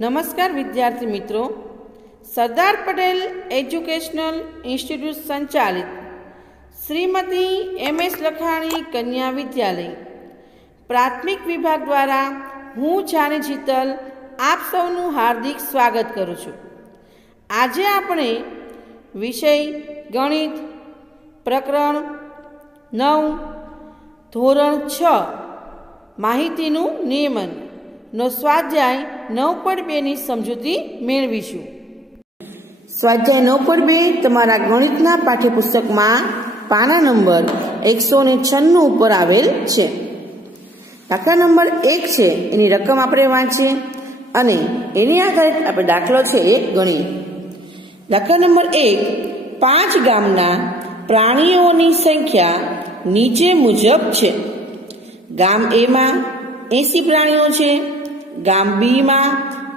નમસ્કાર વિદ્યાર્થી મિત્રો, સરદાર પટેલ એજ્યુકેશનલ ઇન્સ્ટિટ્યૂટ સંચાલિત શ્રીમતી એમ.એસ. લખાણી કન્યા વિદ્યાલય પ્રાથમિક વિભાગ દ્વારા હું જાની જીતલ આપ સૌનું હાર્દિક સ્વાગત કરું છું. આજે આપણે વિષય ગણિત પ્રકરણ 9 ધોરણ 6 માહિતીનું નિયમન નો સ્વાધ્યાય 9.2 ની સમજૂતી મેળવીશું. સ્વાધ્યાય 9.2 તમારા ગણિતના પાઠ્યપુસ્તકમાં પાના નંબર 196 ઉપર આવેલ છે. દાખલા નંબર 1 છે એની રકમ આપણે વાંચીએ અને એની આધારિત આપણે દાખલો છે એ ગણીએ. દાખલા નંબર 1, 5 ગામના પ્રાણીઓની સંખ્યા નીચે મુજબ છે. ગામ એ માં 80 પ્રાણીઓ છે, ગામ બી માં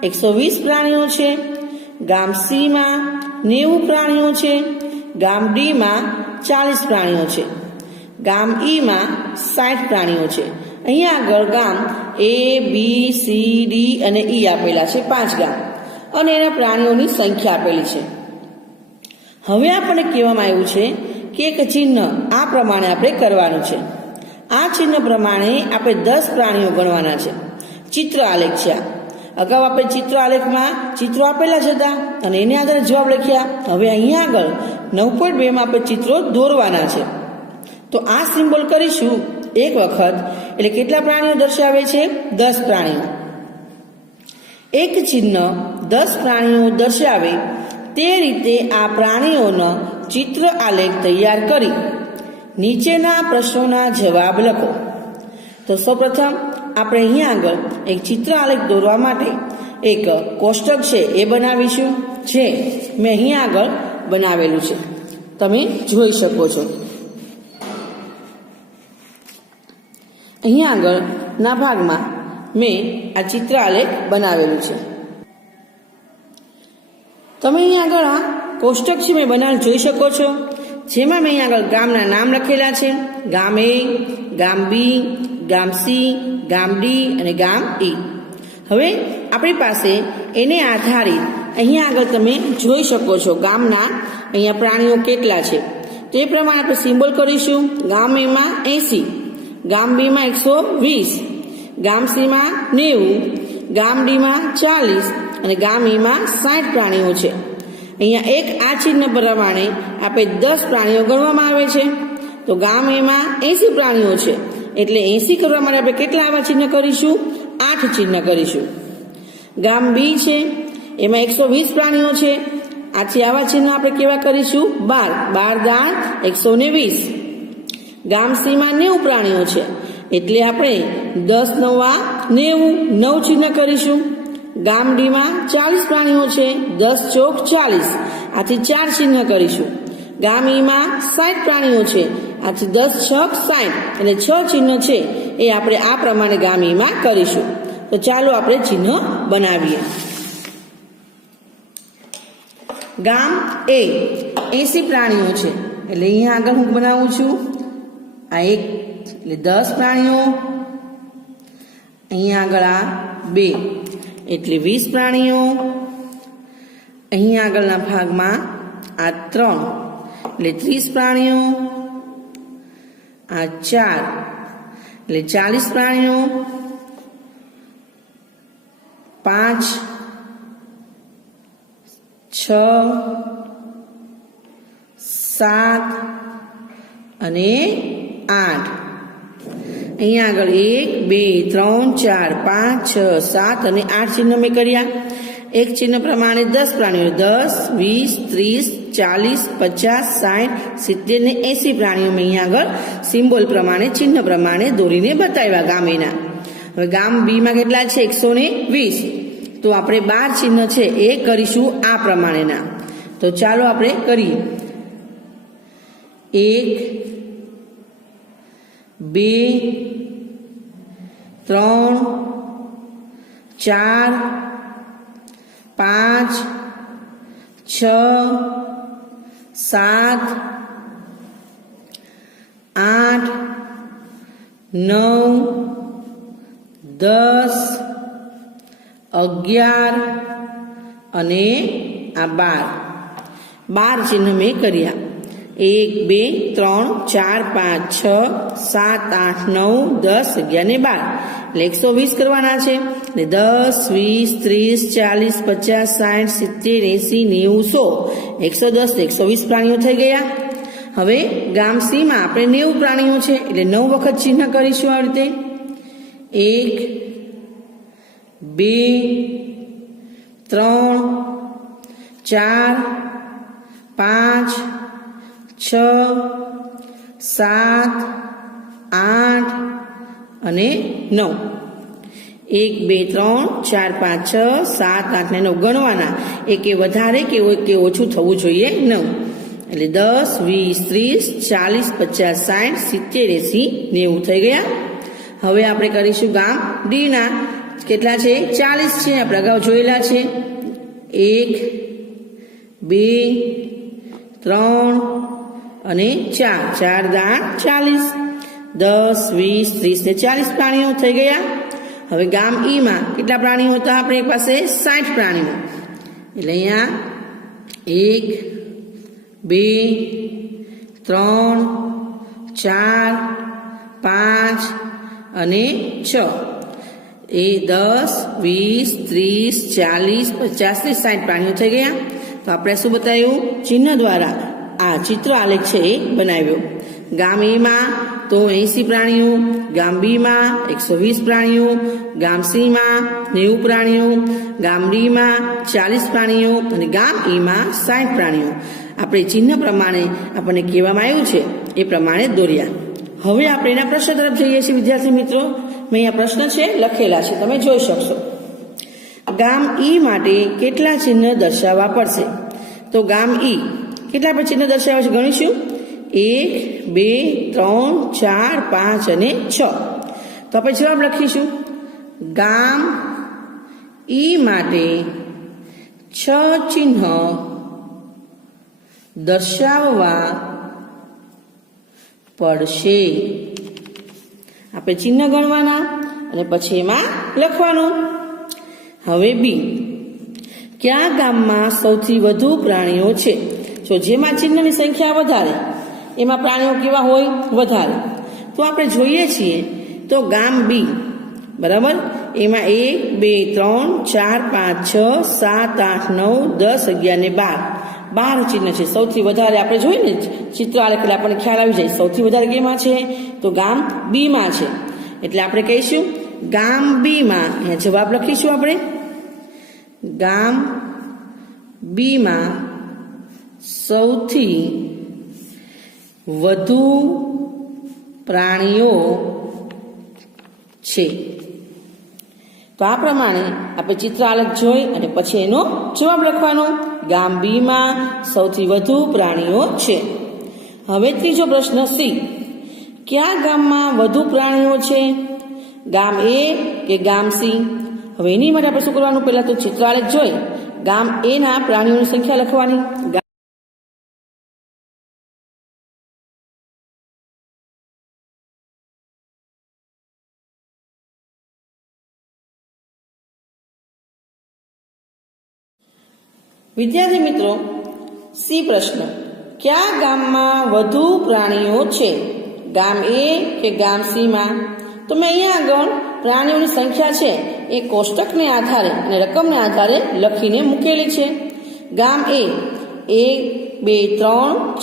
120 પ્રાણીઓ છે, ગામ સી માં 90 પ્રાણીઓ છે, ગામ ડી માં 40 પ્રાણીઓ છે, ગામ ઈ માં 60 પ્રાણીઓ છે. અહીંયા આગળ ગામ એ બી સી ડી અને ઈ આપેલા છે, 5 ગામ, અને એના પ્રાણીઓની સંખ્યા આપેલી છે. હવે આપણને કહેવામાં આવ્યું છે કે એક ચિહ્ન આ પ્રમાણે આપણે કરવાનું છે. આ ચિહ્ન પ્રમાણે આપણે 10 પ્રાણીઓ ગણવાના છે. ચિત્ર આલેખ છે. અગાઉ આપણે ચિત્ર આલેખમાં ચિત્રો આપેલા જ હતા અને એને આધારે જવાબ લખ્યા. હવે અહીંયા આગળ 9.2 માં આપણે ચિત્રો દોરવાના છે. તો આ સિમ્બોલ કરીશું એક વખત, એટલે કેટલા પ્રાણીઓ દર્શાવે છે? 10 પ્રાણીઓ. એક ચિહ્ન 10 પ્રાણીઓ દર્શાવે તે રીતે આ પ્રાણીઓનો ચિત્ર આલેખ તૈયાર કરી નીચેના પ્રશ્નોના જવાબ લખો. તો સૌપ્રથમ આપણે અહીંયા આગળ એક ચિત્ર આલેખ દોરવા માટે એક કોષ્ટક છે એ બનાવીશું, જે મેં અહીંયા આગળ બનાવેલું છે, તમે જોઈ શકો છો. અહીંયા આગળ ના ભાગમાં મેં આ ચિત્ર આલેખ બનાવેલું છે. તમે અહીંયા આગળ આ કોષ્ટક છે મેં બનાવેલું જોઈ શકો છો, જેમાં મેં અહીંયા આગળ ગામના નામ લખેલા છે. ગામ એ, ગામ બી, ગામ સી, ગામ ડી અને ગામ ઈ. હવે આપણી પાસે એને આધારિત અહીંયા આગળ તમે જોઈ શકો છો ગામના અહીંયા પ્રાણીઓ કેટલા છે. તો એ પ્રમાણે આપણે સિમ્બોલ કરીશું. ગામ એમાં 80, ગામ બીમાં 120, ગામ સીમાં 90, ગામ ડીમાં 40 અને ગામ ઈમાં 60 પ્રાણીઓ છે. અહીંયા એક આ ચિહ્ન પ્રમાણે આપણે 10 પ્રાણીઓ ગણવામાં આવે છે. તો ગામ એમાં 80 પ્રાણીઓ છે, એટલે 80 કરવા માટે આપણે કેટલા આવા ચિહ્ન કરીશું? 8 ચિહ્ન કરીશું. ગામ બી છે એમાં 120 પ્રાણીઓ છે, આથી આવા ચિહ્ન આપણે કેવા કરીશું? 12 દાણ 120. ગામ સીમાં 90 પ્રાણીઓ છે, એટલે આપણે 10 9 9 ચિહ્ન કરીશું. ગામ ડીમાં 40 પ્રાણીઓ છે, 10 ચોક 40, આથી 4 ચિહ્ન કરીશું. ગામ ઈમાં 60 પ્રાણીઓ છે, આથી 10 છક 60 અને 6 ચિહ્ન છે એ આપણે આ પ્રમાણે ગામ ઈમાં કરીશું. તો ચાલો આપણે ચિહ્ન બનાવીએ. ગામ એ 80 પ્રાણીઓ છે, એટલે અહીંયા આગળ હું બનાવું છું આ 1, એટલે 10 પ્રાણીઓ. અહીંયા આગળ આ 2 એટલે 20 પ્રાણીઓ. અહીંયા આગળના ભાગમાં આ 3 એટલે 30 પ્રાણીઓ. આ 4 એટલે 40 પ્રાણીઓ. 5 6 7 અને 8. અહીંયા આગળ 1 2 3 4 5 6 7 અને 8 ચિહ્ન મેં કર્યા. એક ચિહ્ન પ્રમાણે 10 પ્રાણીઓ, 10 20 30 40 50 60 70 ને 80 પ્રાણીઓ મેં અહીંયા આગળ સિમ્બોલ પ્રમાણે ચિહ્ન પ્રમાણે દોરીને બતાવ્યા ગામેના. હવે ગામ બી માં કેટલા છે? 120. તો આપણે 12 ચિહ્ન છે એ કરીશું આ પ્રમાણેના. તો ચાલો આપણે કરીએ. 1 2 3 4 5 6 7 8 9 10 11 અને આ 12 ચિહ્ન મેં કર્યા. 1 2 3 4 5 6 7 8 9 10 11 ને 12 એટલે 120 કરવાના છે. એટલે 10 20 30 40 50 60 70 80 90 100 110 120 પ્રાણીઓ થઈ ગયા. હવે ગામ સી માં આપણે 90 પ્રાણીઓ છે એટલે 9 વખત ચિહ્ન કરીશું. આ રીતે 1 2 3 4 5 6 7 8 અને 9. 1 2 3 4 5 6 7 8 ને 9 ગણવાના. એકે વધારે કે ઓછું થવું જોઈએ 9. એટલે 10 20 30 40 50 60 70 80 90 થઈ ગયા. હવે આપણે કરીશું ગામ ડી ના. કેટલા છે? 40 છે. આપણે અગાઉ જોયેલા છે. 1 2 3 અને 4 4 દાણ 40 10 20 30 ને 40 પ્રાણીઓ થઈ ગયા. હવે ગામ ઈ માં કેટલા પ્રાણીઓ હતા? આપણી પાસે 60 પ્રાણીઓ. એટલે અહીંયા 1 2 3 4 5 અને 6 એ 10 20 30 40 50 ને 60 પ્રાણીઓ થઈ ગયા. તો આપણે શું બતાવ્યું? ચિહ્ન દ્વારા આ ચિત્ર આલેખ છે એ બનાવ્યો. ગામ એ માં તો 80 પ્રાણીઓ, ગામ બી માં 120 પ્રાણીઓ, ગામ સી માં 90 પ્રાણીઓ, ગામ ડી માં 40 પ્રાણીઓ અને ગામ ઈ માં 60 પ્રાણીઓ આપણે ચિહ્ન પ્રમાણે આપણને કહેવામાં આવ્યું છે એ પ્રમાણે દોર્યા. હવે આપણે એના પ્રશ્ન તરફ જઈએ છીએ. વિદ્યાર્થી મિત્રો, મેં અહીંયા પ્રશ્ન છે લખેલા છે, તમે જોઈ શકશો. ગામ ઈ માટે કેટલા ચિહ્ન દર્શાવવા પડશે? તો ગામ ઈ કેટલા પર ચિહ્ન દર્શાવે છે ગણીશું. 1 2 3 4 5 અને 6. તો આપણે જવાબ લખીશું. ગામ ઈ માટે 6 ચિહ્ન દર્શાવવા પડશે. આપણે ચિહ્ન ગણવાના અને પછી એમાં લખવાનું. હવે બી, કયા ગામમાં સૌથી વધુ પ્રાણીઓ છે? તો જેમાં ચિહ્નની સંખ્યા વધારે એમાં પ્રાણીઓ કેવા હોય? વધારે. તો આપણે જોઈએ છીએ તો ગામ બી બરાબર, એમાં 1 2 3 4 5 6 7 8 9 10 11 ને 12 ચિહ્ન છે. સૌથી વધારે આપણે જોઈએ ને ચિત્ર આલેખ એટલે આપણને ખ્યાલ આવી જાય સૌથી વધારે કેમાં છે? તો ગામ બી માં છે. એટલે આપણે કહીશું ગામ બી માં. અહીંયા જવાબ લખીશું આપણે. ગામ બી માં સૌથી વધુ પ્રાણીઓ છે. તો આ પ્રમાણે આપણે ચિત્ર આલેખ જોઈ અને પછી એનો જવાબ લખવાનો. ગામ બી માં સૌથી વધુ પ્રાણીઓ છે. હવે ત્રીજો પ્રશ્ન સી. કયા ગામમાં વધુ પ્રાણીઓ છે? ગામ એ કે ગામ સી? હવે એની માટે આપણે શું કરવાનું? પહેલા તો ચિત્ર આલેખ જોઈ ગામ એ ના પ્રાણીઓની સંખ્યા લખવાની. વિદ્યાર્થી મિત્રો, સી પ્રશ્ન. કયા ગામમાં વધુ પ્રાણીઓ છે? ગામ એ કે ગામ સી માં? તો મેં અહીંયા આગળ પ્રાણીઓની સંખ્યા છે એ કોષ્ટકને આધારે અને રકમને આધારે લખીને મૂકેલી છે. ગામ એ 1 2 3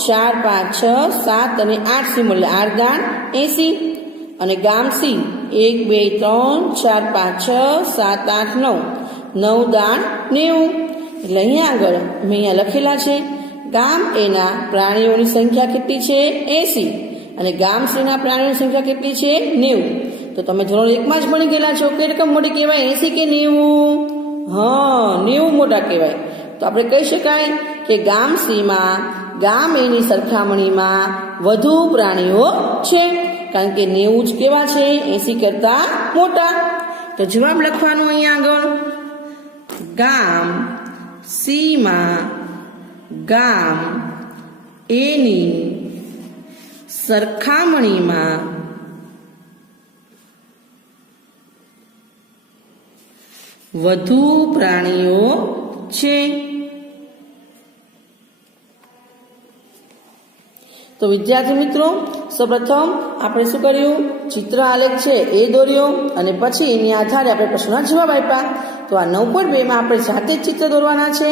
4 5 6 7 અને 8 સિમ્બોલ 8 દાણ 80. અને ગામ સી 1 2 3 4 5 6 7 8 9 9 દાણ 90. એટલે અહીંયા આગળ મેં અહીંયા લખેલા છે ગામ એના પ્રાણીઓની સંખ્યા કેટલી છે? 80 અને ગામ સીના પ્રાણીઓની સંખ્યા કેટલી છે? 90. તો તમે ધોરણ 1 માં જ ભણી ગયેલા છો. કઈ રકમ મોટી કહેવાય? 80 કે 90? હા, 90 મોટા કહેવાય. તો આપણે કહી શકાય કે ગામ સીમાં ગામ એની સરખામણીમાં વધુ પ્રાણીઓ છે, કારણ કે 90 જ કેવા છે? 80 કરતા મોટા. તો જવાબ લખવાનો અહીંયા આગળ. ગામ સી માં ગામ એની સરખામણીમાં વધુ પ્રાણીઓ છે. તો વિદ્યાર્થી મિત્રો, સૌપ્રથમ આપણે શું કર્યું? ચિત્ર આલેખ છે એ દોર્યો અને પછી એની આધારે આપણે પ્રશ્નના જવાબ આપ્યા. તો આ 9.2 માં આપણે જાતે જ ચિત્ર દોરવાના છે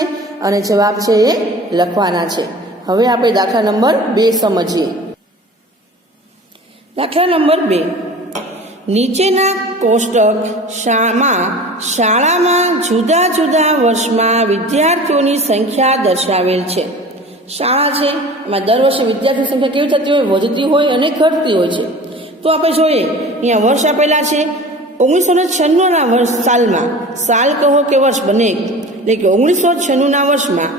અને જવાબ છે એ લખવાના છે. હવે આપણે દાખલા નંબર 2 સમજીએ. દાખલા નંબર 2. નીચેના કોષ્ટક શાળામાં જુદા જુદા વર્ષમાં વિદ્યાર્થીઓની સંખ્યા દર્શાવેલ છે. શાળા છે એમાં દર વર્ષે વિદ્યાર્થીની સંખ્યા કેવી થતી હોય? વધતી હોય અને ઘટતી હોય છે. તો આપણે જોઈએ, અહીંયા વર્ષ આપેલા છે 1996 સાલમાં, સાલ કહો કે વર્ષ બંને, એટલે કે 1996 વર્ષમાં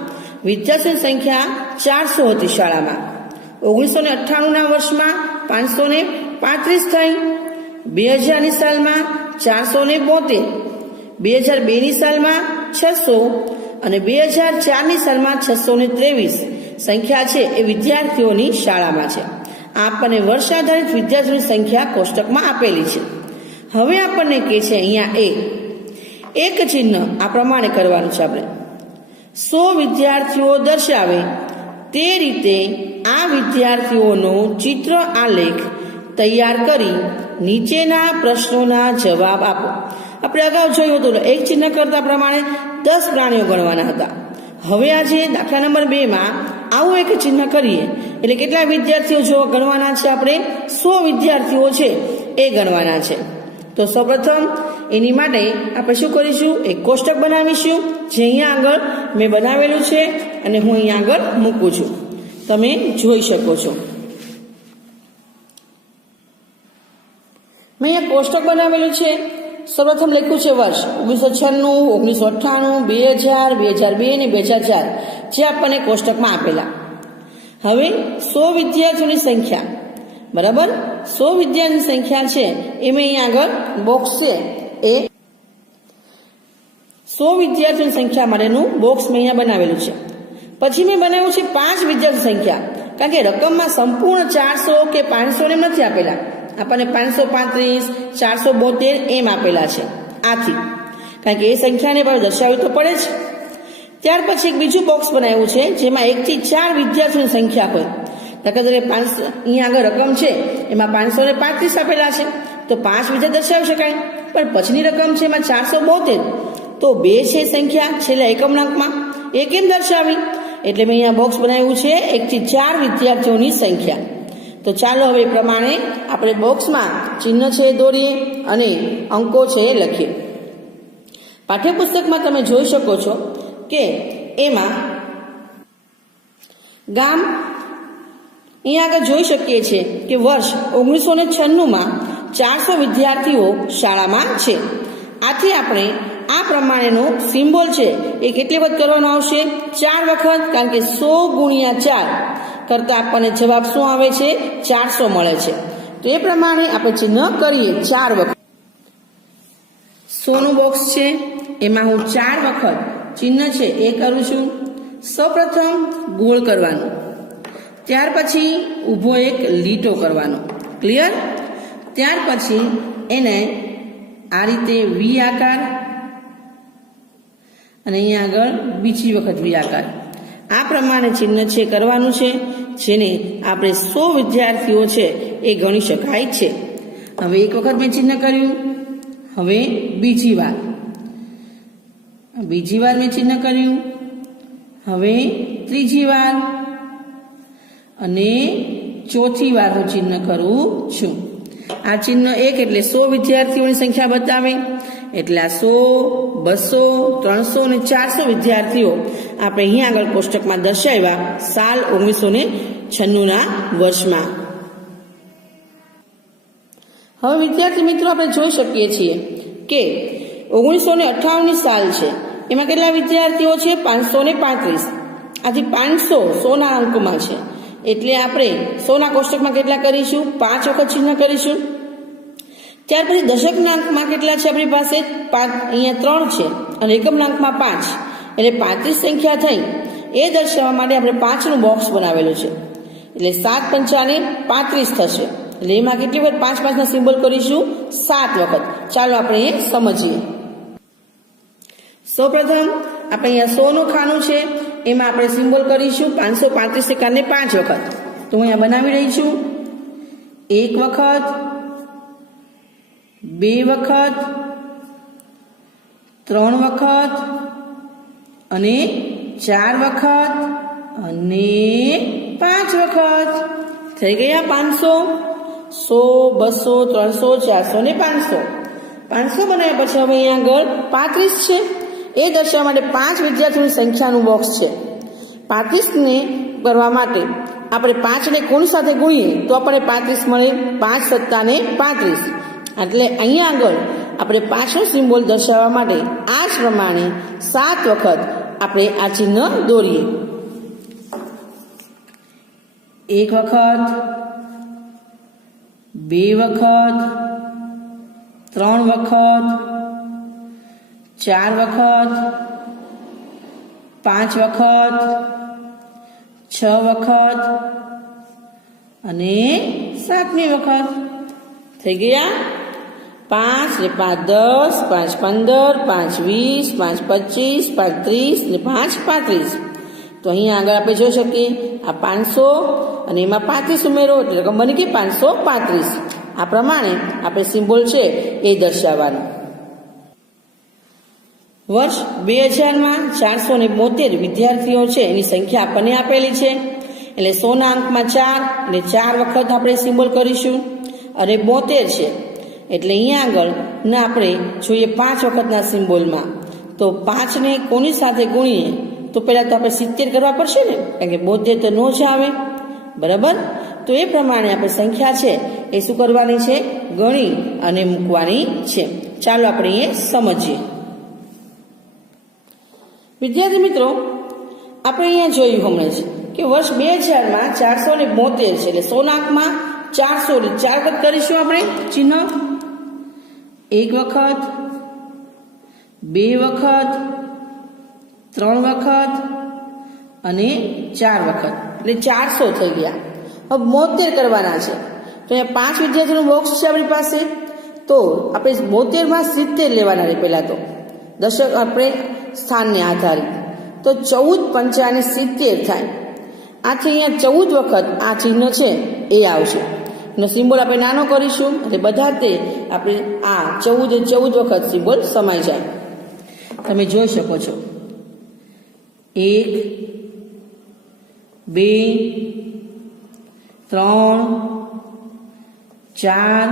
વિદ્યાર્થીની સંખ્યા 400 હતી શાળામાં. 1998 વર્ષમાં 535 થઈ, 2000ની સાલમાં 472, 2002ની સાલમાં 600 અને 2004ની સાલમાં 623 સંખ્યા છે એ વિદ્યાર્થીઓની શાળામાં છે. આપણને વર્ષ આધારિત વિદ્યાર્થીઓની સંખ્યા કોષ્ટકમાં આપેલી છે. હવે આપણને કહે છે અહીંયા એક ચિહ્ન આ પ્રમાણે કરવાનું છે. આપણે 100 વિદ્યાર્થીઓ દર્શાવે તે રીતે આ વિદ્યાર્થીઓનો ચિત્ર આલેખ તૈયાર કરી નીચેના પ્રશ્નોના જવાબ આપો. આપણે અગાઉ જોયું હતું એક ચિહ્ન કરતા પ્રમાણે 10 પ્રાણીઓ ગણવાના હતા. હવે આજે દાખલા નંબર 2 માં આવું એક ચિહ્ન કરીએ એટલે કેટલા વિદ્યાર્થીઓ જો ગણવાના છે? આપણે 100 વિદ્યાર્થીઓ છે એ ગણવાના છે. તો સૌપ્રથમ એની માટે આપણે શું કરીશું? એક કોષ્ટક બનાવીશું, જે અહીંયા આગળ મેં બનાવેલું છે અને હું અહીંયા આગળ મૂકું છું. તમે જોઈ શકો છો. મેં અહીંયા કોષ્ટક બનાવેલું છે. સૌપ્રથમ લખ્યું છે વર્ષ 1996, 1998, 2000, 2002 અને 2004, જે આપણને કોષ્ટકમાં આપેલા. હવે 100 વિદ્યાર્થીઓની સંખ્યા, બરાબર, 100 વિદ્યાર્થીની સંખ્યા છે એ મેં અહીંયા આગળ બોક્સ છે એ 100 વિદ્યાર્થીઓની સંખ્યા માટેનું બોક્સ મેં અહીંયા બનાવેલું છે. પછી મેં બનાવ્યું છે 5 વિદ્યાર્થી સંખ્યા, કારણ કે રકમમાં સંપૂર્ણ 400 કે 500 એમ નથી આપેલા. આપણને 535, 472 એમ આપેલા છે. આથી કારણ કે એ સંખ્યાને પણ દર્શાવવી તો પડે જ. ત્યાર પછી એક બીજું બોક્સ બનાવ્યું છે જેમાં 1 થી 4 વિદ્યાર્થીઓની સંખ્યા હોય. દાખલા તરીકે 500 અહીંયા આગળ રકમ છે એમાં 535 આપેલા છે, તો 5 વિદ્યાર્થી દર્શાવી શકાય. પણ પછીની રકમ છે એમાં 472, તો 2 છે સંખ્યા છેલ્લા એકમનાંકમાં, એ કેમ દર્શાવી? એટલે મેં અહીંયા બોક્સ બનાવ્યું છે 1 થી 4 વિદ્યાર્થીઓની સંખ્યા. તો ચાલો હવે એ પ્રમાણે આપણે બોક્સમાં ચિહ્ન છે દોરીએ અને અંકો છે એ લખીએ. પાઠ્યપુસ્તકમાં તમે જોઈ શકો છો કે એમાં ગામ અહીંયા આગળ જોઈ શકીએ છીએ કે વર્ષ 1996માં 400 વિદ્યાર્થીઓ શાળામાં છે. આથી આપણે આ પ્રમાણેનો સિમ્બોલ છે એ કેટલી વખત કરવાનો આવશે? 4 વખત, કારણ કે 100 ગુણ્યા 4 કરતા આપણને જવાબ શું આવે છે? 400 મળે છે. તો એ પ્રમાણે આપણે ચિહ્ન કરીએ 4 વખત. 100 નું બોક્સ છે એમાં હું 4 વખત ચિહ્ન છે એ કરું છું. સૌપ્રથમ ગોળ કરવાનું, ત્યાર પછી ઊભો એક લીટો કરવાનો. ક્લિયર? ત્યાર પછી એને આ રીતે વી આકાર અને અહીંયા આગળ બીજી વખત વી આકાર, આ પ્રમાણે ચિહ્ન છે કરવાનું છે, જેને આપણે 100 વિદ્યાર્થીઓ છે એ ગણી શકાય છે. હવે એક વખત મેં ચિહ્ન કર્યું, હવે બીજી વાર મેં ચિહ્ન કર્યું, હવે ત્રીજી વાર અને ચોથી વાર હું ચિહ્ન કરું છું. આ ચિહ્ન 1 એટલે 100 વિદ્યાર્થીઓની સંખ્યા બતાવે, એટલે આ 100, 200, 300 અને 400 વિદ્યાર્થીઓ આપણે અહીંયા આગળ કોષ્ટકમાં દર્શાવ્યા સાલ 1996ના વર્ષમાં. હવે વિદ્યાર્થી મિત્રો આપણે જોઈ શકીએ છીએ કે 1998ની સાલ છે, એમાં કેટલા વિદ્યાર્થીઓ છે? 535. આથી 500 100ના અંકમાં છે, એટલે આપણે 100ના કોષ્ટકમાં કેટલા કરીશું? 5 વખત ચિહ્ન કરીશું. ત્યાર પછી દશકના અંકમાં કેટલા છે આપણી પાસે? 5, અહીંયા 3 છે અને એકમના અંકમાં 5, એટલે 35 સંખ્યા થઈ. એ દર્શાવવા માટે આપણે 5નું બોક્સ બનાવેલું છે, એટલે 7 પંચાને 35 થશે. એટલે એમાં કેટલી વખત 5 5ના સિમ્બોલ કરીશું? 7 વખત. ચાલો આપણે એ સમજીએ. સૌપ્રથમ આપણે અહીંયા 100નું ખાનું છે, એમાં આપણે સિમ્બોલ કરીશું 535 ને 5 વખત. તો હું અહીંયા બનાવી રહી છું. 1 વખત, 2 વખત, 3 વખત અને 4 વખત અને 5 વખત. થઈ ગયા 500. 100, 200, 300, 400 ને 500. 500 બનાવ્યા પછી હવે અહીંયા આગળ 35 છે. એ દર્શાવવા માટે 5 વિદ્યાર્થીઓની સંખ્યાનું બોક્સ છે. 35 ને કરવા માટે આપણે 5 ને કોની સાથે ગુણીએ તો આપણે 35 મળે. 5 સત્તા ને 35. એટલે અહીંયા આગળ આપણે 5નો સિમ્બોલ દર્શાવવા માટે આ જ પ્રમાણે 7 વખત આપણે આ ચિહ્ન દોરીએ. 1 વખત, 2 વખત, 3 વખત, 4 વખત, 5 વખત, 6 વખત અને 7મી વખત. થઈ ગયા 5 ને 5 10, 5 15, 5 20, 5 25, 5 30 ને 5 35. તો અહીંયા આગળ આપણે જોઈ શકીએ આ 500 અને એમાં 35 ઉમેરો એટલે રકમ બની ગઈ 535. આ પ્રમાણે આપણે સિમ્બોલ છે એ દર્શાવવાનું. વર્ષ 2000માં 472 વિદ્યાર્થીઓ છે એની સંખ્યા આપણને આપેલી છે. એટલે 100ના અંકમાં 4 એટલે 4 વખત આપણે સિમ્બોલ કરીશું. અને 72 છે એટલે અહીંયા આગળ ના આપણે જોઈએ 5 વખતના સિમ્બોલમાં. તો 5 ને કોની સાથે ગુણીએ તો પહેલાં તો આપણે 70 કરવા પડશે ને, કારણ કે 72 તો નો જ આવે. બરાબર. તો એ પ્રમાણે આપણે સંખ્યા છે એ શું કરવાની છે, ગણી અને મૂકવાની છે. ચાલો આપણે એ સમજીએ. વિદ્યાર્થી મિત્રો, આપણે અહીંયા જોયું હમણાં જ કે વર્ષ 2000માં 472 છે. એટલે 100ના અંકમાં 400 એટલે 4 વખત કરીશું આપણે ચિહ્ન. 1 વખત, 2 વખત, 3 વખત અને 4 વખત એટલે 400 થઈ ગયા. હવે 72 કરવાના છે. તો અહીંયા 5 વિદ્યાર્થીનું બોક્સ છે આપણી પાસે. તો આપણે 72માં 70 લેવાના રહે. પહેલાં તો દશક આપણે સ્થાનને આધારે તો 14 પંચાને 70 થાય. આથી અહીંયા 14 વખત આ ચિહ્ન છે એ આવશે. એનો સિમ્બોલ આપણે નાનો કરીશું એટલે બધા તે આપણે આ 14 વખત સિમ્બોલ સમાઈ જાય. તમે જોઈ શકો છો 1, 2, 3, 4,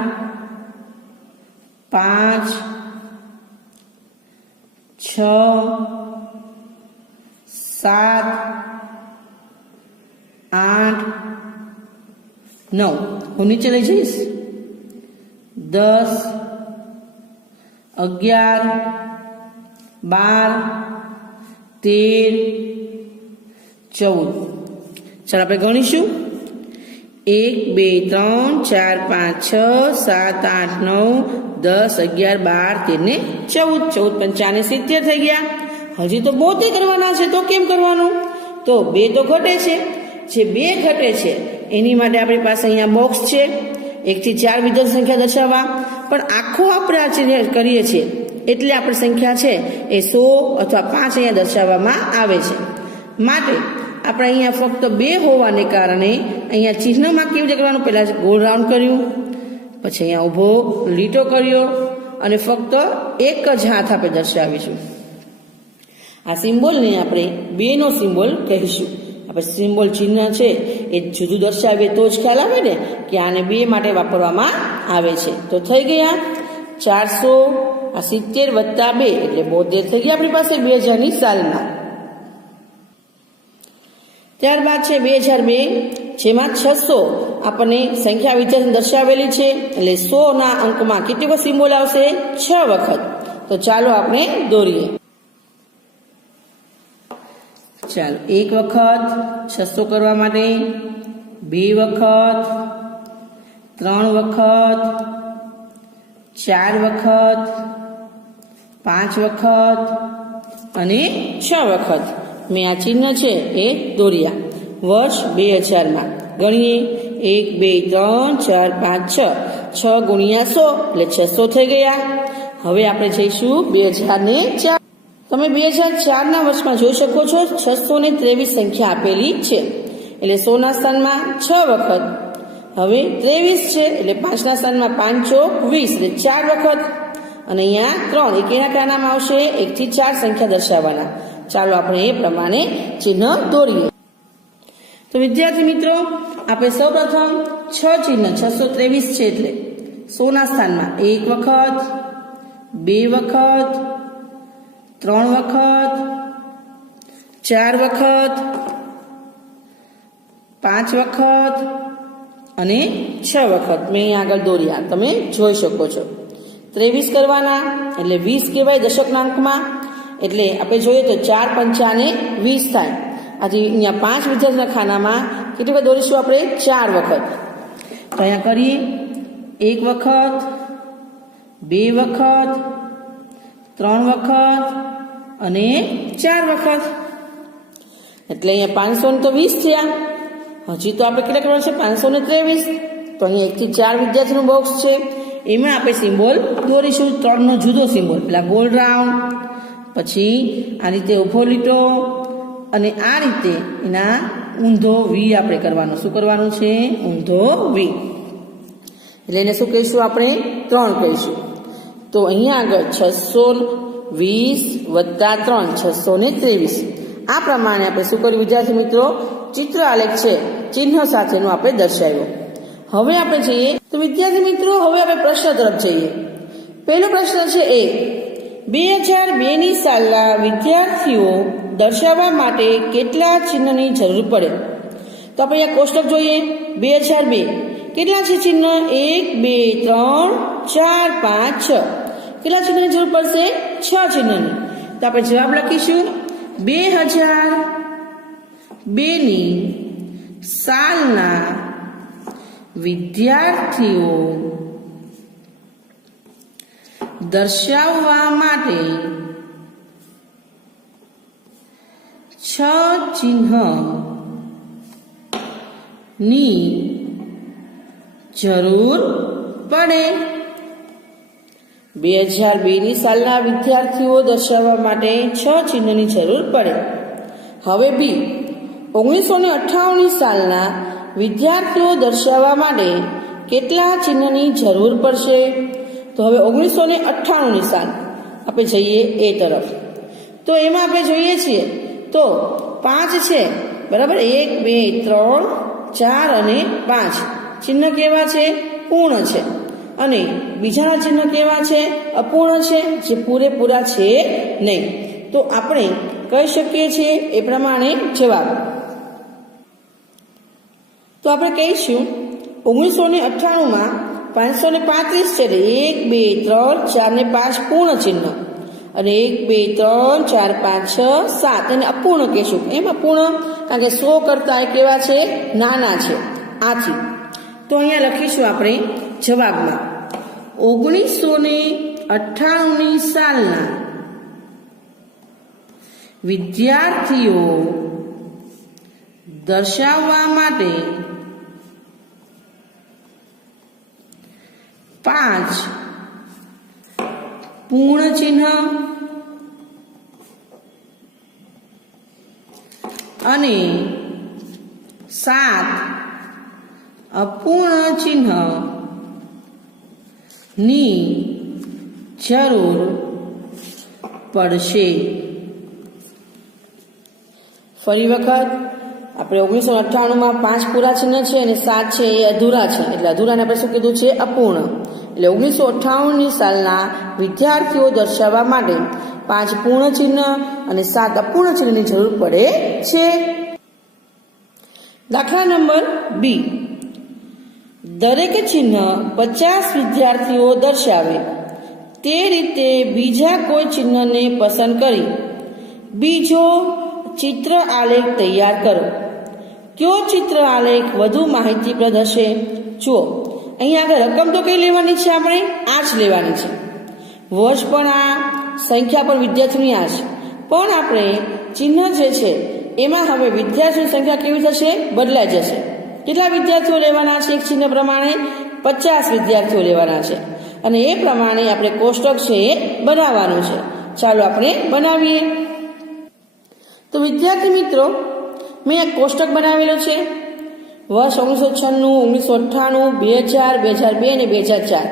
5, 6, 7, 8, 9. હું નીચે લઈ જઈશ. 10, 11, 12, 13, 14. ચાલો આપણે ગણીશું. 1, 2, 3, 4, 5, 6, 7, 8, 9, 10, 11, 12, 13 ને 14. 14 પંચાને 70 થઈ ગયા. હજી તો 72 કરવાના છે. તો કેમ કરવાનું? તો 2 તો ઘટે છે. જે 2 ઘટે છે એની માટે આપણી પાસે અહીંયા બોક્સ છે. 1 થી 4 વિદ્યાર્થી સંખ્યા દર્શાવવા. પણ આખો આપણે આ કરીએ છીએ એટલે આપણી સંખ્યા છે એ 100 અથવા 5 અહીંયા દર્શાવવામાં આવે છે. માટે આપણે અહીંયા ફક્ત 2 હોવાને કારણે અહીંયા ચિહ્નમાં કેવી રીતે કરવાનું, પહેલાં ગોળ રાઉન્ડ કર્યું, પછી અહીંયા ઊભો લીટો કર્યો અને ફક્ત એક જ હાથ આપણે દર્શાવીશું. આ સિમ્બોલને આપણે 2નો સિમ્બોલ કહીશું. આપણે સિમ્બોલ ચિહ્ન છે એ જુદું દર્શાવીએ તો જ ખ્યાલ આવે ને કે આને 2 માટે વાપરવામાં આવે છે. તો થઈ ગયા 400, આ 70 વત્તા 2 એટલે 72 થઈ ગયા આપણી પાસે 2000ની સાલમાં. ત્યારબાદ છે 2002, જેમાં 600 આપણને સંખ્યા વિદ્યાર્થી દર્શાવેલી છે. એટલે 100ના અંકમાં કેટલી વખત સિમ્બોલ આવશે? 6 વખત. તો ચાલો આપણે દોરીએ. ચાલો 1 વખત 600 કરવા માટે, 2 વખત, 3 વખત, 4 વખત, 5 વખત અને 6 વખત મેં આ ચિહ્ન છે એ દોર્યા. વર્ષ 2000માં ગણીએ 1, 2, 3, 4, 5, 6. 6 ગુણ્યા 100 એટલે 600 થઈ ગયા. હવે આપણે જઈશું 2004. તો તમે 2004ના વર્ષમાં જોઈ શકો છો 623 સંખ્યા આપેલી છે, એટલે 100ના સ્થાનમાં 6 વખત. હવે 23 છે એટલે 5ના સ્થાનમાં 5 ચોક 20 એટલે 4 વખત. અને અહીંયા 3 એકેના કાનામાં આવશે 1 થી 4 સંખ્યા દર્શાવવાના. ચાલો આપણે એ પ્રમાણે ચિહ્ન દોરીએ. તો વિદ્યાર્થી મિત્રો, આપણે સૌપ્રથમ 6 ચિહ્ન 623 છે એટલે 100ના સ્થાનમાં 1 વખત, 2 વખત, 3 વખત, 4 વખત, 5 વખત અને 6 વખત મેં અહીં આગળ દોર્યા, તમે જોઈ શકો છો. 23 કરવાના એટલે 20 કહેવાય દશકના અંકમાં. એટલે આપણે જોઈએ તો 4 પંચાને 20 થાય. આજે અહીંયા 5 વિદ્યાર્થીના ખાનામાં કેટલી વખત દોરીશું આપણે? 4 વખત. તો અહીંયા કરીએ 1 વખત, 2 વખત, 3 વખત અને 4 વખત. એટલે અહીંયા 520 થયા. હજી તો આપણે કેટલા કરવાના છે? 523. તો અહીંયા 1 થી 4 વિદ્યાર્થીનું બોક્સ છે, એમાં આપણે સિમ્બોલ દોરીશું. 3નો જુદો સિમ્બોલ, પેલા ગોલ રાઉન્ડ, પછી આ રીતે ઉભો લીટો અને આ રીતે એના ઊંધો વી આપણે કરવાનો. શું કરવાનું છે? ઊંધો વી. એટલે એને શું કહીશું આપણે? 3 કહીશું. તો અહીંયા આગળ 620 વત્તા 3 623. આ પ્રમાણે આપણે શું કર્યું વિદ્યાર્થી મિત્રો? ચિત્ર આલેખ છે ચિહ્ન સાથેનું આપણે દર્શાવ્યું. હવે આપણે જઈએ તો વિદ્યાર્થી મિત્રો, હવે આપણે પ્રશ્ન તરફ જઈએ. પહેલો પ્રશ્ન છે એ 2002ની સાલના વિદ્યાર્થીઓ દર્શાવવા માટે કેટલા ચિહ્નની જરૂર પડે? તો આપણે અહીંયા કોષ્ટક જોઈએ. 2002 કેટલા છે ચિહ્ન? 1 2 3 4 5 6. કેટલા ચિહ્નની જરૂર પડશે? 6 ચિહ્નની. તો આપણે જવાબ લખીશું 2002ની સાલના વિદ્યાર્થીઓ દર્શાવવા માટે 6 ચિહ્નની જરૂર પડે. 2002ની સાલના વિદ્યાર્થીઓ દર્શાવવા માટે 6 ચિહ્નની જરૂર પડે. હવે બી 1958ની સાલના વિદ્યાર્થીઓ દર્શાવવા માટે કેટલા ચિહ્નની જરૂર પડશે? તો હવે 1998ની સાલ આપણે જઈએ એ તરફ. તો એમાં આપણે જોઈએ છીએ તો 5 છે, બરાબર? 1 2 3 4 અને 5 ચિહ્ન કેવા છે? પૂર્ણ છે. અને બીજાના ચિહ્ન કેવા છે? અપૂર્ણ છે, જે પૂરેપૂરા છે નહીં. તો આપણે કહી શકીએ છીએ એ પ્રમાણે જવાબ. તો આપણે કહીશું 1998માં 535 છે, 1 2 3 4 ને 5 પૂર્ણ ચિહ્ન, અને 1 2 3 4 5 6 7 એને અપૂર્ણ કહેશું. એમ અપૂર્ણ કારણ કે 100 કરતા એ કેવા છે? નાના છે. આથી તો અહીંયા લખીશું આપણે જવાબમાં 1998ની સાલના વિદ્યાર્થીઓ દર્શાવવા માટે 5 પૂર્ણ ચિહ્ન અને 7 અપૂર્ણ ચિહ્ન ની જરૂર પડશે. ફરી વખત આપણે 1998માં 5 પૂરા ચિહ્ન છે અને 7 છે એ અધૂરા છે, એટલે અધૂરાને આપણે શું કીધું છે? અપૂર્ણ. એટલે 1958ની સાલના વિદ્યાર્થીઓ દર્શાવવા માટે 5 પૂર્ણ ચિહ્ન અને 7 અપૂર્ણ ચિહ્નની જરૂર પડે છે. દાખલા નંબર બી. દરેક ચિહ્ન 50 વિદ્યાર્થીઓ દર્શાવે તે રીતે બીજા કોઈ ચિહ્નને પસંદ કરી બીજો ચિત્ર આલેખ તૈયાર કરો. કયો ચિત્ર આલેખ વધુ માહિતીપ્રદ હશે? જુઓ, અહીંયા આગળ રકમ તો કઈ લેવાની છે? આપણે આ જ લેવાની છે. વર્ષ પણ આ, સંખ્યા પણ વિદ્યાર્થીની આ છે. પણ આપણે ચિહ્ન જે છે એમાં હવે વિદ્યાર્થીઓની સંખ્યા કેવી થશે? બદલાઈ જશે. કેટલા વિદ્યાર્થીઓ લેવાના છે? એક ચિહ્ન પ્રમાણે 50 વિદ્યાર્થીઓ લેવાના છે. અને એ પ્રમાણે આપણે કોષ્ટક છે એ બનાવવાનું છે. ચાલો આપણે બનાવીએ. તો વિદ્યાર્થી મિત્રો, મેં એક કોષ્ટક બનાવેલો છે. વર્ષ 1996, 1998, 2000, 2002 અને 2004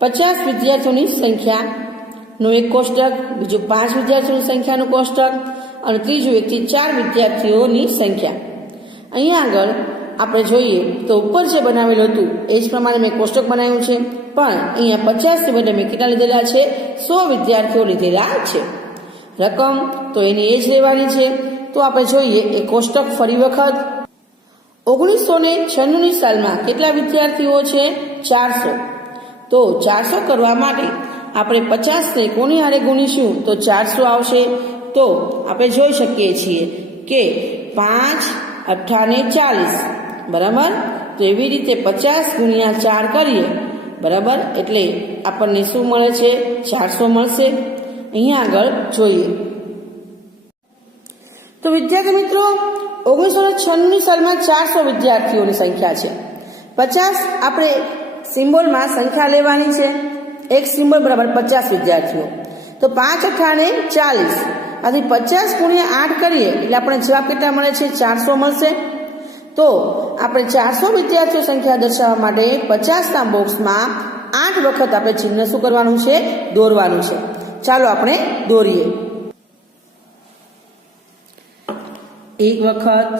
50 વિદ્યાર્થીઓની સંખ્યાનું એક કોષ્ટક, બીજું 5 વિદ્યાર્થીઓની સંખ્યાનું કોષ્ટક અને ત્રીજું 1 થી 4 વિદ્યાર્થીઓની સંખ્યા. અહીંયા આગળ આપણે જોઈએ તો ઉપર જે બનાવેલું હતું એ જ પ્રમાણે મેં કોષ્ટક બનાવ્યું છે, પણ અહીંયા 50 ની બદલે મેં કેટલા લીધેલા છે? 100 વિદ્યાર્થીઓ લીધેલા છે. રકમ તો એની એ જ લેવાની છે. તો આપણે જોઈએ એ કોષ્ટક ફરી વખત. 1996 સાલમાં કેટલા વિદ્યાર્થીઓ છે? 400. તો 400 કરવા માટે આપણે 50 ને કોની હારે ગુણીશું તો 400 આવશે. તો આપણે જોઈ શકીએ છીએ કે 5 8 ને 40, બરાબર. તો એવી રીતે 50 ગુણ્યા 4 કરીએ, બરાબર, એટલે આપણને શું મળે છે? 400 મળશે. અહીંયા આગળ જોઈએ તો વિદ્યાર્થી મિત્રો, 1996 સાલમાં 400 વિદ્યાર્થીઓની સંખ્યા છે. 50 આપણે સિમ્બોલમાં સંખ્યા લેવાની છે. એક સિમ્બોલ બરાબર 50 વિદ્યાર્થીઓ. તો 5 8 ને 40, આથી 50 ગુણ્યા 8 કરીએ એટલે આપણે જવાબ કેટલા મળે છે? 400 મળશે. તો આપણે 400 વિદ્યાર્થીઓ સંખ્યા દર્શાવવા માટે 50ના બોક્સમાં 8 વખત આપણે ચિહ્ન શું કરવાનું છે? દોરવાનું છે. ચાલો આપણે દોરીએ. 1 વખત,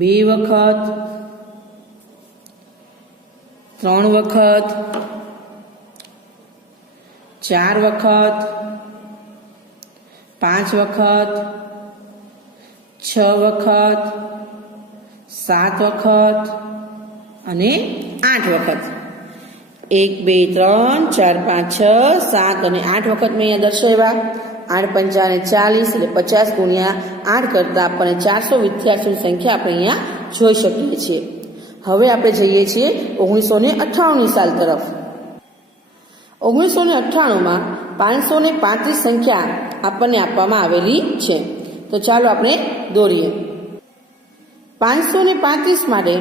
2 વખત, 3 વખત, 4 વખત, 5 વખત, 6 વખત, 7 વખત અને 8 વખત. 1 2 3 4 5 6 7 અને 8 વખત મેં અહીંયા દર્શાવ્યા. 8 5 ને 40 એટલે 50 ગુણ્યા 8 કરતા આપણને 400 વિદ્યાર્થીઓની સંખ્યા આપણે અહીંયા જોઈ શકીએ છીએ. હવે આપણે જઈએ છીએ 1998 સાલ તરફ. 1998માં 535 સંખ્યા આપણને આપવામાં આવેલી છે. તો ચાલો આપણે દોરીએ. 535 માટે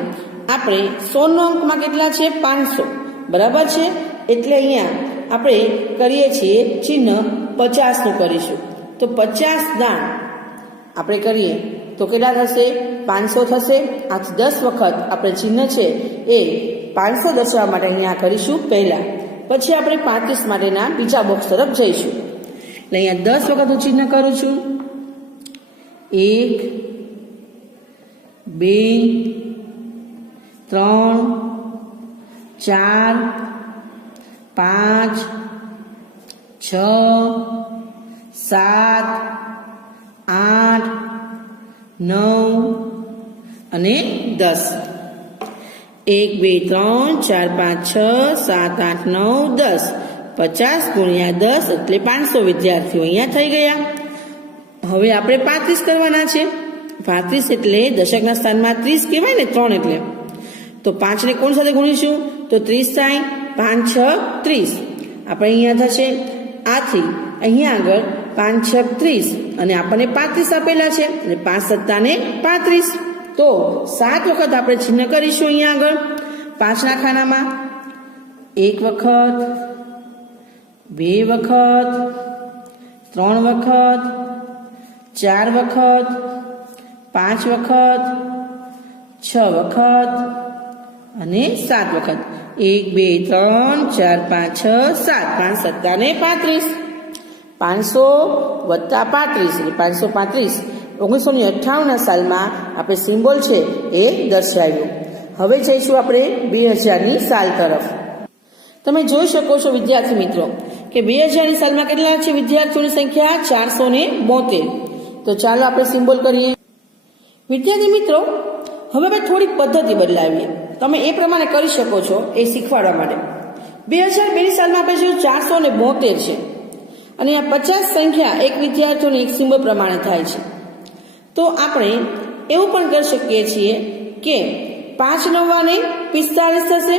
આપણે 100 નો અંકમાં કેટલા છે? 500, બરાબર છે. એટલે અહીંયા આપણે કરીએ છીએ ચિહ્ન 50 નું કરીશું. તો 50 દાણ આપણે કરીએ તો કેટલા થશે? 500 થશે. આથી 10 વખત આપણે ચિહ્ન છે એ 500 દર્શાવવા માટે અહીંયા કરીશું પહેલા. પછી આપણે 35 માટેના બીજા બોક્સ તરફ જઈશું. એટલે અહીંયા 10 વખત હું ચિહ્ન કરું છું. 1 2 3 4 5 6 7 8 9 અને 10. 1 2 3 4 5 6 7 8 9 10. 50 ગુણ્યા 10 એટલે 500 વિદ્યાર્થીઓ અહીંયા થઈ ગયા. હવે આપણે 35 કરવાના છે. 35 એટલે દશકના સ્થાનમાં 30 કહેવાય ને, 3 એટલે. તો 5 ને કોણ સાથે ગુણીશું તો 30 થાય. 5 6 30 આપણે અહીંયા થશે. આથી અહીંયા આગળ 5 6 30 અને આપણને 35 આપેલા છે અને 5 7 ને 35. તો 7 વખત આપણે ચિહ્ન કરીશું અહીંયા આગળ 5ના ખાનામાં. 1 વખત, 2 વખત, 3 વખત, 4 વખત, 5 વખત, 6 વખત અને 7 વખત. 1 2 3 4 5 6 7 5 7 ને 35. 500 વત્તા 35 એટલે 535. 1998 સાલમાં આપણે સિમ્બોલ છે એ દર્શાવ્યું. હવે જઈશું આપણે 2000ની સાલ તરફ. તમે જોઈ શકો છો વિદ્યાર્થી મિત્રો કે 2000ની સાલમાં કેટલા છે વિદ્યાર્થીઓની સંખ્યા? 472. તો ચાલો આપણે સિમ્બોલ કરીએ. વિદ્યાર્થી મિત્રો, હવે આપણે થોડીક પદ્ધતિ બદલાવીએ. તમે એ પ્રમાણે કરી શકો છો એ શીખવાડવા માટે. 2002ની સાલમાં આપણે જોયું 472 છે અને આ 50 સંખ્યા એક વિદ્યાર્થીઓની એક સિમ્બોલ પ્રમાણે થાય છે. તો આપણે એવું પણ કરી શકીએ છીએ કે 5 9 45 થશે.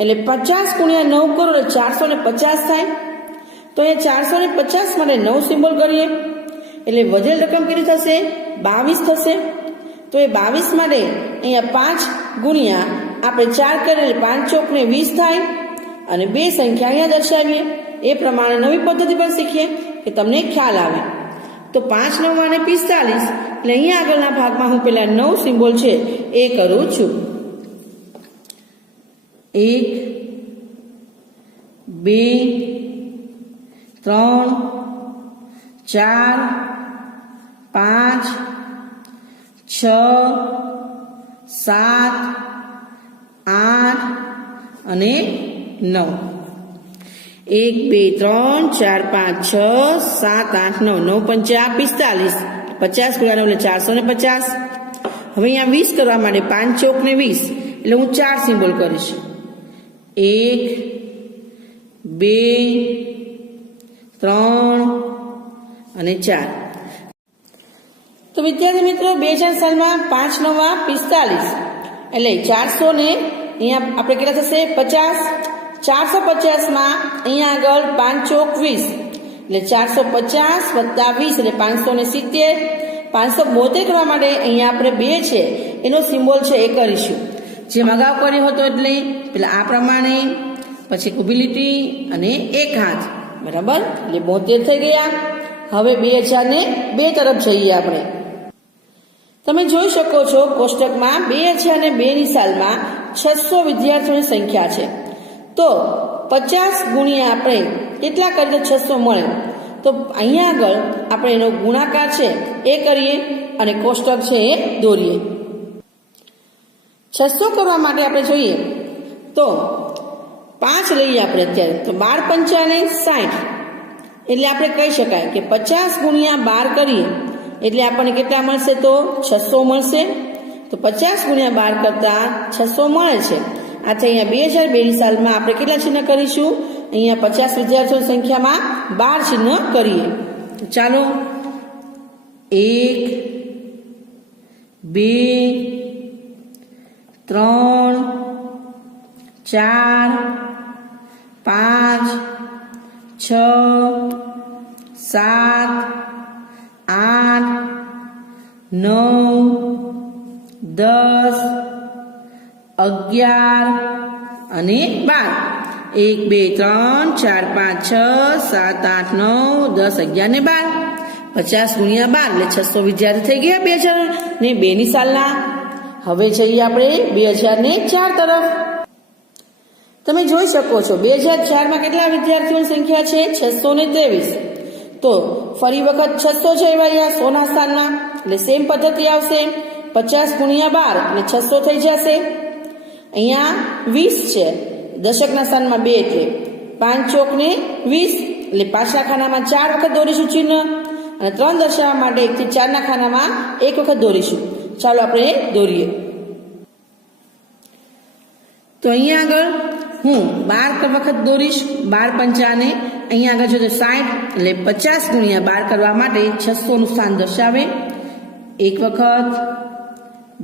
એટલે 50 ગુણ્યા 9 કરો એટલે 450 થાય. તો અહીંયા 450 માટે 9 સિમ્બોલ કરીએ એટલે વધેલ રકમ કેટલી થશે? 22 થશે. તો એ 22 માટે અહીંયા 5 ગુણ્યા આપણે 4 કરીએ એટલે 5 ચોક ને 20 થાય. અને 2 સંખ્યા અહીંયા દર્શાવીએ. એ પ્રમાણે નવી પદ્ધતિ પણ શીખીએ કે તમને ખ્યાલ આવે. તો 5 9 અને 45, એટલે અહીંયા આગળના ભાગમાં હું પેલા 9 સિમ્બોલ છે એ કરું છું. 1 2 3 4 5 6 7 8 અને 9. 1 2 3 4 5 6 7 8 9 9 5 45, 50 ગુણ્યા 9 એટલે 450. હવે અહીંયા 20 કરવા માટે 5 ચોક ને 20, એટલે હું 4 સિમ્બોલ કરીશ. 1 2 3 અને 4. તો વિદ્યાર્થી મિત્રો 2000 સાલમાં 5 9 45, એટલે 400 ને અહીંયા આપણે કેટલા થશે 50. 450 માં અહીંયા આગળ 5 ચોક 20, એટલે 450 વત્તા 20 એટલે 570. 572 કરવા માટે અહીંયા આપણે 2 છે એનો સિમ્બોલ છે એ કરીશું, જેમ અગાઉ કર્યો હતો. એટલે પેલા આ પ્રમાણે, પછી ઊભી લીટી અને એક હાથ, બરાબર, એટલે 72 થઈ ગયા. હવે 2000 ને 2 તરફ જઈએ આપણે. તમે જોઈ શકો છો કોષ્ટકમાં 2002 ની સાલમાં 600 વિદ્યાર્થીઓની સંખ્યા છે. તો 50 ગુણ્યા આપણે કેટલા કરીએ તો 600 મળે. તો અહીંયા આગળ આપણે એનો ગુણાકાર છે એ કરીએ અને કોષ્ટક છે એ દોરીએ. 600 કરવા માટે આપણે જોઈએ તો 5 લઈએ આપણે અત્યારે. તો 12 પંચાને 60, એટલે આપણે કહી શકાય કે 50 ગુણ્યા 12 કરીએ એટલે આપણને કેટલા મળશે તો 600 મળશે. તો 50 ગુણ્યા 12 કરતા 600 મળે છે. આથી અહીંયા 2002 ની સાલમાં આપણે કેટલા ચિહ્ન કરીશું? અહીંયા 50 વિદ્યાર્થીઓની સંખ્યામાં 12 ચિહ્ન કરીએ. તો ચાલો 1 2 3 4 5 6 7 8 9 10 11 અને 12. 1 2 3 4 5 6 7 8 9 10 11 ને 12. 50 ગુણ્યા 12 એટલે 600 વિદ્યાર્થી થઈ ગયા 2002 ની સાલના. હવે જઈએ આપણે 2004 તરફ. તમે જોઈ શકો છો 2004 માં કેટલા વિદ્યાર્થીઓની સંખ્યા છે? 623. તો ફરી વખત 600 છે અહીંયા 100 ના સ્થાનમાં, એટલે સેમ પદ્ધતિ આવશે. 50 ગુણ્યા 12 એટલે 600 થઈ જશે. અહીંયા 20 છે, દશકના સ્થાનમાં 2 એટલે 5 ચોક ને 20, એટલે 5 ના ખાનામાં 4 વખત દોરીશું ચિહ્ન, અને 3 દર્શાવવા માટે 1 થી 4 ના ખાનામાં 1 વખત દોરીશું. ચાલો આપણે દોરીએ. તો અહીંયા આગળ હું 12 વખત દોરીશ. 12 પંચાને અહીંયા આગળ જો તો 60, એટલે 50 ગુણ્યા 12 કરવા માટે 600 નું સ્થાન દર્શાવે. 1 વખત,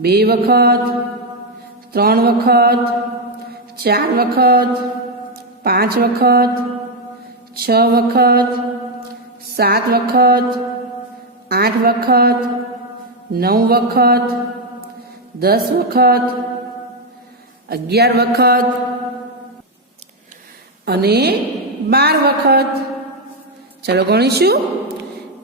2 વખત, 3 વખત, 4 વખત, 5 વખત, 6 વખત, 7 વખત, 8 વખત, 9 વખત, 10 વખત, 11 વખત અને 12 વખત. ચાલો ગણીશું.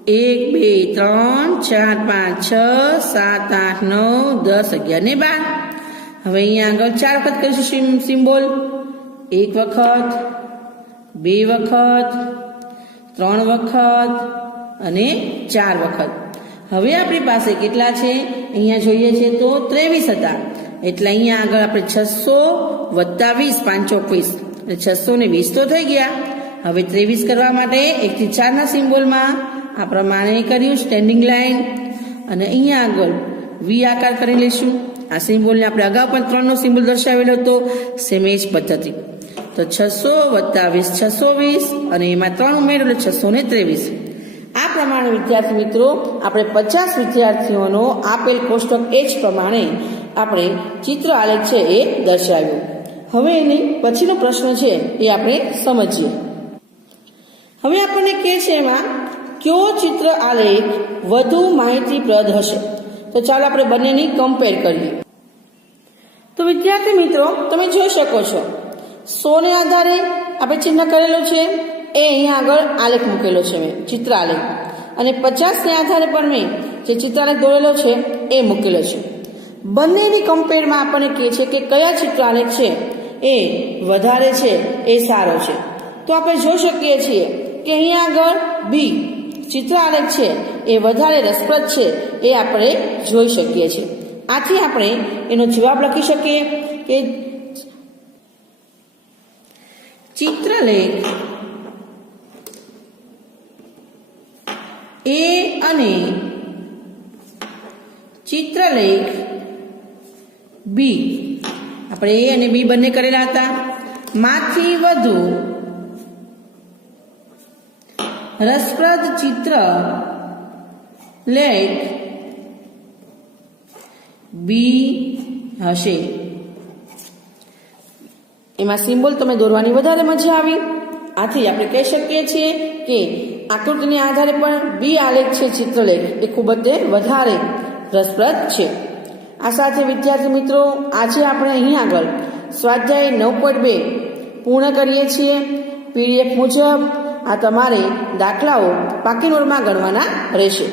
1 2 3 4 5 6 7 8 9 10 11 ને 12. હવે અહીંયા આગળ 4 વખત કરીશું સિમ્બોલ. 1 વખત, 2 વખત, 3 વખત અને 4 વખત. હવે આપણી પાસે કેટલા છે? અહીંયા જોઈએ છે તો 23 હતા, એટલે અહીંયા આગળ આપણે 600 વત્તા 20, 5 ચોક 20, એટલે 620 તો થઈ ગયા. હવે 23 કરવા માટે 1 થી 4 ના સિમ્બોલમાં આ પ્રમાણે કર્યું સ્ટેન્ડિંગ લાઈન, અને અહીંયા આગળ વી આકાર કરી લઈશું. આ સિમ્બોલને આપણે અગાઉ પણ 3 નો સિમ્બોલ દર્શાવેલો હતો, સેમ એ જ પદ્ધતિ. તો 600 વત્તા 20 620, અને એમાં 3 ઉમેરો એટલે 623. આ પ્રમાણે વિદ્યાર્થી મિત્રો આપણે 50 વિદ્યાર્થીઓનો આપેલ કોષ્ટક એ જ પ્રમાણે આપણે ચિત્ર આલેખ છે એ દર્શાવ્યું. હવે એની પછીનો પ્રશ્ન છે એ આપણે સમજીએ. હવે આપણને કહે છે એમાં કયો ચિત્ર આલેખ વધુ માહિતીપ્રદ હશે? તો ચાલો આપણે બંનેની કમ્પેર કરીએ. તો વિદ્યાર્થી મિત્રો તમે જોઈ શકો છો 100 ને આધારે આપણે ચિહ્ન કરેલું છે એ અહીંયા આગળ આલેખ મૂકેલો છે મેં, ચિત્ર આલેખ. અને 50 ને આધારે પણ મેં જે ચિત્રાલેખ દોરેલો છે એ મૂકેલો છે. બંનેની કમ્પેરમાં આપણને કહે છે કે કયા ચિત્રાલેખ છે એ વધારે છે, એ સારો છે. તો આપણે જોઈ શકીએ છીએ કે અહીંયા આગળ બી ચિત્રાલેખ છે એ વધારે રસપ્રદ છે, એ આપણે જોઈ શકીએ છીએ. આથી આપણે એનો જવાબ લખી શકીએ કે ચિત્રલેખ એ અને ચિત્રલેખ બી, આપણે એ અને બી બંને કરેલા હતા, માંથી વધુ રસપ્રદ ચિત્ર લેખ બી હશે. એમાં સિમ્બોલ તમે દોરવાની વધારે મજા આવી. આથી આપણે કહી શકીએ છીએ કે આકૃતિને આધારે પણ બી આલેખ છે ચિત્રલેખ એ ખૂબ જ વધારે રસપ્રદ છે. આ સાથે વિદ્યાર્થી મિત્રો, આજે આપણે અહીં આગળ સ્વાધ્યાય 9.2 પૂર્ણ કરીએ છીએ. પીડીએફ મુજબ આ તમારે દાખલાઓ પાકી નોટમાં ગણવાના રહેશે.